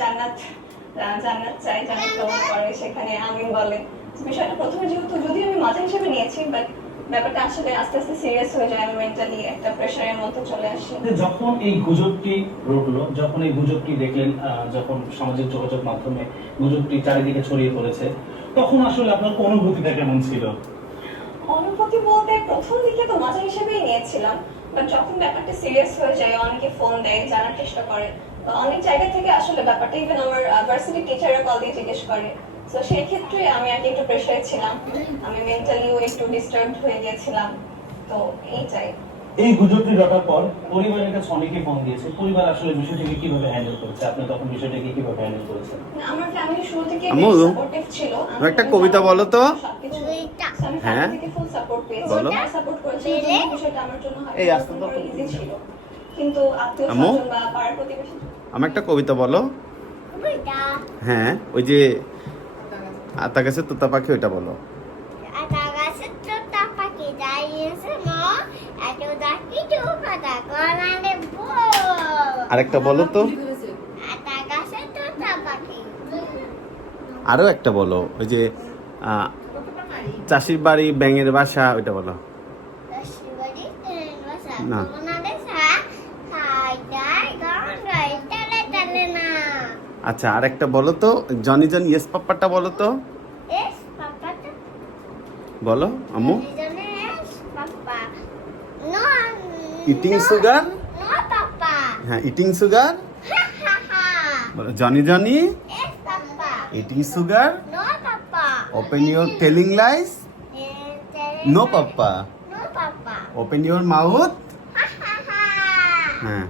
জান্নাত জান্নাত চাই, জান্নাত কামনা করে, সেখানে আমিন বলে। বিষয়টা প্রথমে যেহেতু যদিও আমি মজা হিসেবে নিয়েছি, বাট ব্যাপারটা আসলে আস্তে আস্তে সিরিয়াস হয়ে যায়, আমি মেন্টালি একটা প্রেশারের মধ্যে চলে আসি। যখন এই গুজবটি রটলো, যখন এই গুজবটি দেখলেন, যখন সামাজিক যোগাযোগ মাধ্যমে গুজবটি চারিদিকে ছড়িয়ে পড়েছে, তখন আসলে আপনার অনুভূতিটা কেমন ছিল? অনুভূতি বলতে প্রথম দিকে তো মজা হিসেবেই নিয়েছিলাম, বাট যখন ব্যাপারটা সিরিয়াস হয়ে যায়, অনেকে ফোন দেয়, জানার চেষ্টা করে, অনেক জায়গা থেকে আসলে ব্যাপারটা ইভেন আমার ভার্সিটি টিচাররা কল দিয়ে জিজ্ঞেস করে। তো সেই ক্ষেত্রে আমি আর কি একটু প্রেশারে ছিলাম, আমি মেন্টালিও একটু ডিস্টার্বড হয়ে গিয়েছিলাম। তো এইটাই। এই গুজবটি রটার পর পরিবারের কাছে অনেকে ফোন দিয়েছে, পরিবার আসলে বিষয়টাকে কিভাবে হ্যান্ডেল করেছে, আপনি তখন বিষয়টাকে কিভাবে হ্যান্ডেল করেছেন? আমার ফ্যামিলি শুরু থেকে আম্মু, সাপোর্টিভ ছিল। একটা কবিতা বলো তো। আমি হ্যাঁ? ফ্যামিলি থেকে ফুল সাপোর্ট পেয়েছি, বলো। সাপোর্ট করেছে, এই বিষয়টা আমার জন্য এই আস্তে তো ইজি ছিল। কিন্তু আত্মীয় আম্মু? স্বজন বা পাড়ার প্রতিবেশী আমার একটা কবিতা বলো। হ্যাঁ, ওই যে আতা গাছে তোতা পাখি, ওইটা বলো। আরেকটা বলো তো। আরো একটা বলো, ওই যে চাষির বাড়ি ব্যাঙের বাসা, ওইটা বলো। না। আচ্ছা, আরেকটা বলো তো, জনি জনি ইয়েস পাপ্পাটা বলো তো। বলো আম্মু। Eating sugar. হ্যাঁ, ইটিং সুগার। বলো Johnny Johnny eating sugar. Open your telling lies. No papa. Open your mouth. হ্যাঁ।